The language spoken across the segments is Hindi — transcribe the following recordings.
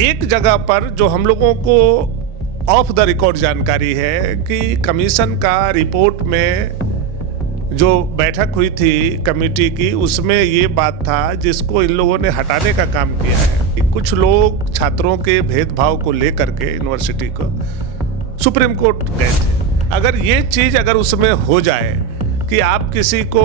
एक जगह पर जो हम लोगों को ऑफ द रिकॉर्ड जानकारी है कि कमीशन का रिपोर्ट में जो बैठक हुई थी कमेटी की, उसमें ये बात था जिसको इन लोगों ने हटाने का काम किया है कि कुछ लोग छात्रों के भेदभाव को लेकर के यूनिवर्सिटी को सुप्रीम कोर्ट गए थे। अगर ये चीज़ अगर उसमें हो जाए कि आप किसी को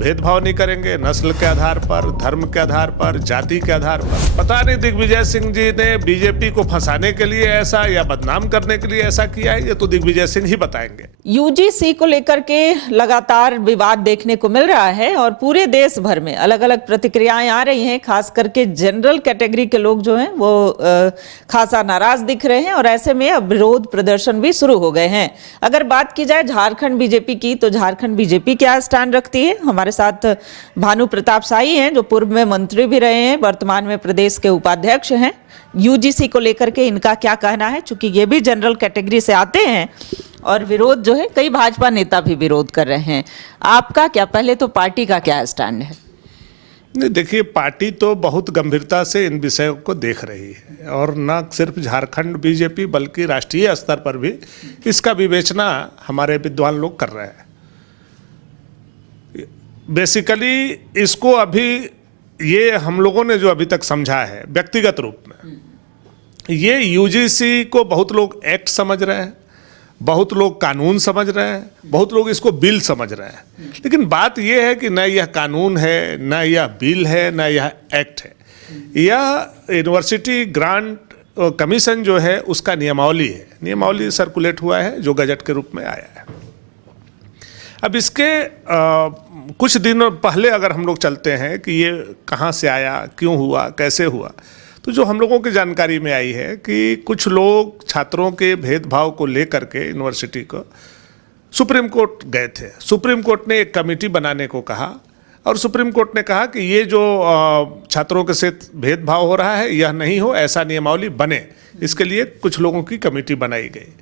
भेदभाव नहीं करेंगे नस्ल के आधार पर, धर्म के आधार पर, जाति के आधार पर, पता नहीं दिग्विजय सिंह जी ने बीजेपी को फंसाने के लिए ऐसा या बदनाम करने के लिए ऐसा किया है, ये तो दिग्विजय सिंह ही बताएंगे। यूजीसी को लेकर के लगातार विवाद देखने को मिल रहा है और पूरे देश भर में अलग अलग प्रतिक्रियाएं आ रही हैं। खास करके जनरल कैटेगरी के लोग जो हैं वो खासा नाराज दिख रहे हैं और ऐसे में अब विरोध प्रदर्शन भी शुरू हो गए हैं। अगर बात की जाए झारखंड बीजेपी की, तो झारखंड बीजेपी क्या स्टैंड रखती है? हमारे साथ भानु प्रताप शाही हैं जो पूर्व में मंत्री भी रहे हैं, वर्तमान में प्रदेश के उपाध्यक्ष हैं। यूजीसी को लेकर के इनका क्या कहना है, चूंकि ये भी जनरल कैटेगरी से आते हैं और विरोध जो है कई भाजपा नेता भी विरोध कर रहे हैं। आपका क्या, पहले तो पार्टी का क्या स्टैंड है? नहीं, देखिए, पार्टी तो बहुत गंभीरता से इन विषयों को देख रही है और न सिर्फ झारखंड बीजेपी बल्कि राष्ट्रीय स्तर पर भी इसका विवेचना हमारे विद्वान लोग कर रहे हैं। बेसिकली इसको अभी ये हम लोगों ने जो अभी तक समझा है व्यक्तिगत रूप में, ये यूजीसी को बहुत लोग एक्ट समझ रहे हैं, बहुत लोग कानून समझ रहे हैं, बहुत लोग इसको बिल समझ रहे हैं। लेकिन बात यह है कि न यह कानून है, न यह बिल है, न यह एक्ट है। यह यूनिवर्सिटी ग्रांट कमीशन जो है उसका नियमावली है। नियमावली सर्कुलेट हुआ है जो गजट के रूप में आया है। अब इसके कुछ दिनों पहले अगर हम लोग चलते हैं कि ये कहाँ से आया, क्यों हुआ, कैसे हुआ, तो जो हम लोगों की जानकारी में आई है कि कुछ लोग छात्रों के भेदभाव को लेकर के यूनिवर्सिटी को सुप्रीम कोर्ट गए थे। सुप्रीम कोर्ट ने एक कमेटी बनाने को कहा और सुप्रीम कोर्ट ने कहा कि ये जो छात्रों के साथ भेदभाव हो रहा है यह नहीं हो, ऐसा नियमावली बने। इसके लिए कुछ लोगों की कमेटी बनाई गई।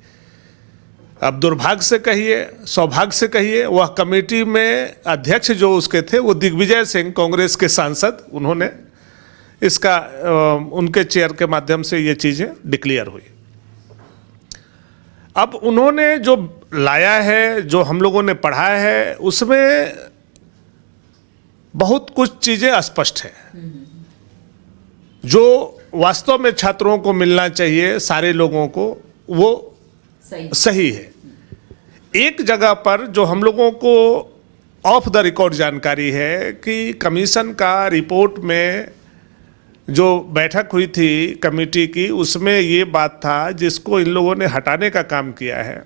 अब दुर्भाग्य से कहिए, सौभाग्य से कहिए, वह कमेटी में अध्यक्ष जो उसके थे वो दिग्विजय सिंह, कांग्रेस के सांसद, उन्होंने इसका उनके चेयर के माध्यम से ये चीज़ें डिक्लेयर हुई। अब उन्होंने जो लाया है, जो हम लोगों ने पढ़ा है, उसमें बहुत कुछ चीज़ें अस्पष्ट है। जो वास्तव में छात्रों को मिलना चाहिए सारे लोगों को, वो सही है। एक जगह पर जो हम लोगों को ऑफ द रिकॉर्ड जानकारी है कि कमीशन का रिपोर्ट में जो बैठक हुई थी कमेटी की, उसमें ये बात था जिसको इन लोगों ने हटाने का काम किया है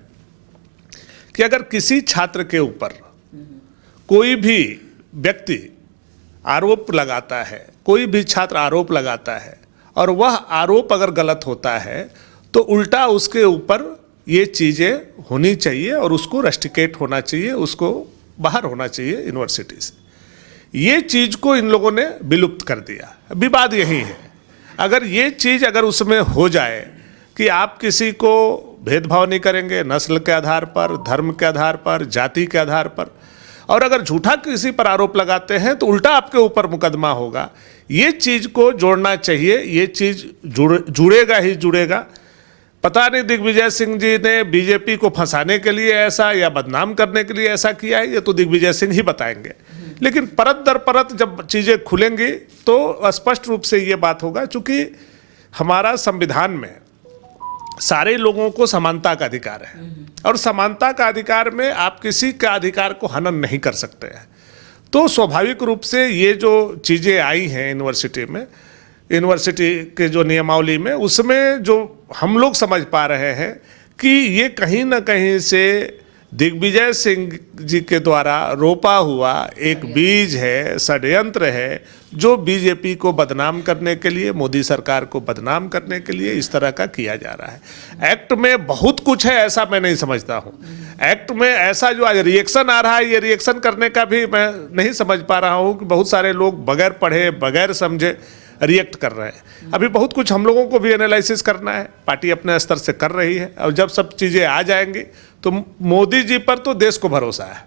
कि अगर किसी छात्र के ऊपर कोई भी व्यक्ति आरोप लगाता है, कोई भी छात्र आरोप लगाता है और वह आरोप अगर गलत होता है तो उल्टा उसके ऊपर ये चीज़ें होनी चाहिए और उसको रस्टिकेट होना चाहिए, उसको बाहर होना चाहिए यूनिवर्सिटी से। ये चीज़ को इन लोगों ने विलुप्त कर दिया। विवाद यही है, अगर ये चीज़ अगर उसमें हो जाए कि आप किसी को भेदभाव नहीं करेंगे नस्ल के आधार पर, धर्म के आधार पर, जाति के आधार पर, और अगर झूठा किसी पर आरोप लगाते हैं तो उल्टा आपके ऊपर मुकदमा होगा, ये चीज़ को जोड़ना चाहिए। ये चीज़ जुड़ेगा ही जुड़ेगा। पता नहीं दिग्विजय सिंह जी ने बीजेपी को फंसाने के लिए ऐसा या बदनाम करने के लिए ऐसा किया है, ये तो दिग्विजय सिंह ही बताएंगे। लेकिन परत दर परत जब चीज़ें खुलेंगी तो स्पष्ट रूप से ये बात होगा, चूँकि हमारा संविधान में सारे लोगों को समानता का अधिकार है और समानता का अधिकार में आप किसी का अधिकार को हनन नहीं कर सकते हैं। तो स्वाभाविक रूप से ये जो चीज़ें आई हैं यूनिवर्सिटी में, यूनिवर्सिटी के जो नियमावली में, उसमें जो हम लोग समझ पा रहे हैं कि ये कहीं ना कहीं से दिग्विजय सिंह जी के द्वारा रोपा हुआ एक बीज है, षड्यंत्र है, जो बीजेपी को बदनाम करने के लिए, मोदी सरकार को बदनाम करने के लिए इस तरह का किया जा रहा है। एक्ट में बहुत कुछ है, ऐसा मैं नहीं समझता हूँ। एक्ट में ऐसा जो आज रिएक्शन आ रहा है, ये रिएक्शन करने का भी मैं नहीं समझ पा रहा हूँ कि बहुत सारे लोग बगैर पढ़े, बगैर समझे रिएक्ट कर रहे हैं। अभी बहुत कुछ हम लोगों को भी एनालिसिस करना है, पार्टी अपने स्तर से कर रही है, और जब सब चीज़ें आ जाएंगी तो मोदी जी पर तो देश को भरोसा है,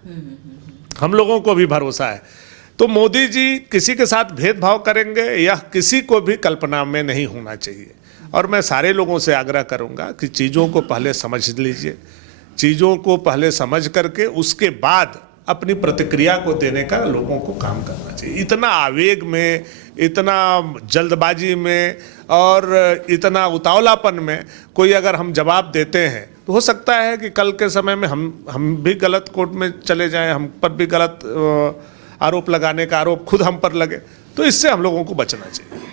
हम लोगों को भी भरोसा है। तो मोदी जी किसी के साथ भेदभाव करेंगे यह किसी को भी कल्पना में नहीं होना चाहिए। और मैं सारे लोगों से आग्रह करूंगा कि चीज़ों को पहले समझ लीजिए, चीज़ों को पहले समझ करके उसके बाद अपनी प्रतिक्रिया को देने का लोगों को काम करना चाहिए। इतना आवेग में, इतना जल्दबाजी में और इतना उतावलापन में कोई अगर हम जवाब देते हैं तो हो सकता है कि कल के समय में हम भी गलत कोर्ट में चले जाएं, हम पर भी गलत आरोप लगाने का आरोप खुद हम पर लगे। तो इससे हम लोगों को बचना चाहिए।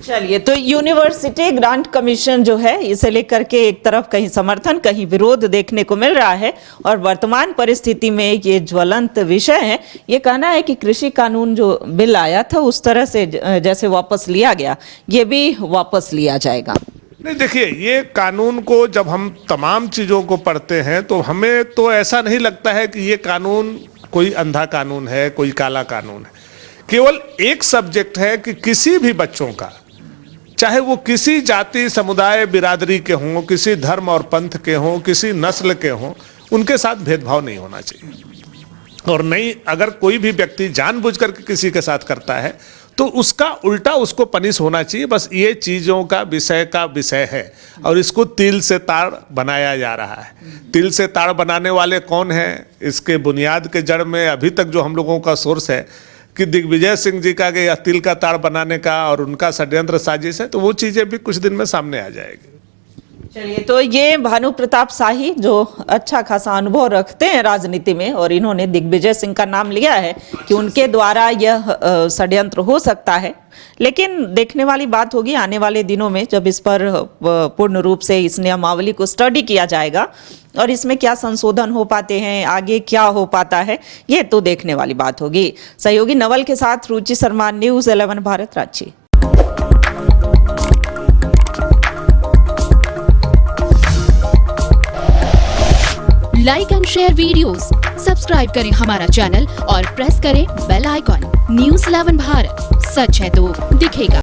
चलिए, तो यूनिवर्सिटी ग्रांट कमीशन जो है इसे लेकर के एक तरफ कहीं समर्थन कहीं विरोध देखने को मिल रहा है और वर्तमान परिस्थिति में ये ज्वलंत विषय है। ये कहना है कि कृषि कानून जो बिल आया था उस तरह से जैसे वापस लिया गया, ये भी वापस लिया जाएगा। नहीं, देखिए, ये कानून को जब हम तमाम चीज़ों को पढ़ते हैं तो हमें तो ऐसा नहीं लगता है कि ये कानून कोई अंधा कानून है, कोई काला कानून है। केवल एक सब्जेक्ट है कि किसी भी बच्चों का, चाहे वो किसी जाति, समुदाय, बिरादरी के हों, किसी धर्म और पंथ के हों, किसी नस्ल के हों, उनके साथ भेदभाव नहीं होना चाहिए। और नहीं, अगर कोई भी व्यक्ति जानबूझकर किसी के साथ करता है तो उसका उल्टा उसको पनिश होना चाहिए। बस ये चीज़ों का विषय है और इसको तिल से ताड़ बनाया जा रहा है। तिल से ताड़ बनाने वाले कौन हैं? इसके बुनियाद के जड़ में अभी तक जो हम लोगों का सोर्स है कि दिग्विजय सिंह जी का कि तिल का ताड़ बनाने का और उनका षड्यंत्र साजिश है, तो वो चीज़ें भी कुछ दिन में सामने आ जाएगी। चलिए, तो ये भानु प्रताप शाही जो अच्छा खासा अनुभव रखते हैं राजनीति में और इन्होंने दिग्विजय सिंह का नाम लिया है कि उनके द्वारा यह षड्यंत्र हो सकता है। लेकिन देखने वाली बात होगी आने वाले दिनों में जब इस पर पूर्ण रूप से इस नियमावली को स्टडी किया जाएगा और इसमें क्या संशोधन हो पाते हैं, आगे क्या हो पाता है, ये तो देखने वाली बात होगी। सहयोगी नवल के साथ Ruchi Sharma, news 11 Bharat, Ranchi. Like and share videos, subscribe करें हमारा चैनल और प्रेस करें बेल आइकॉन। न्यूज़ 11 भारत, सच है तो दिखेगा।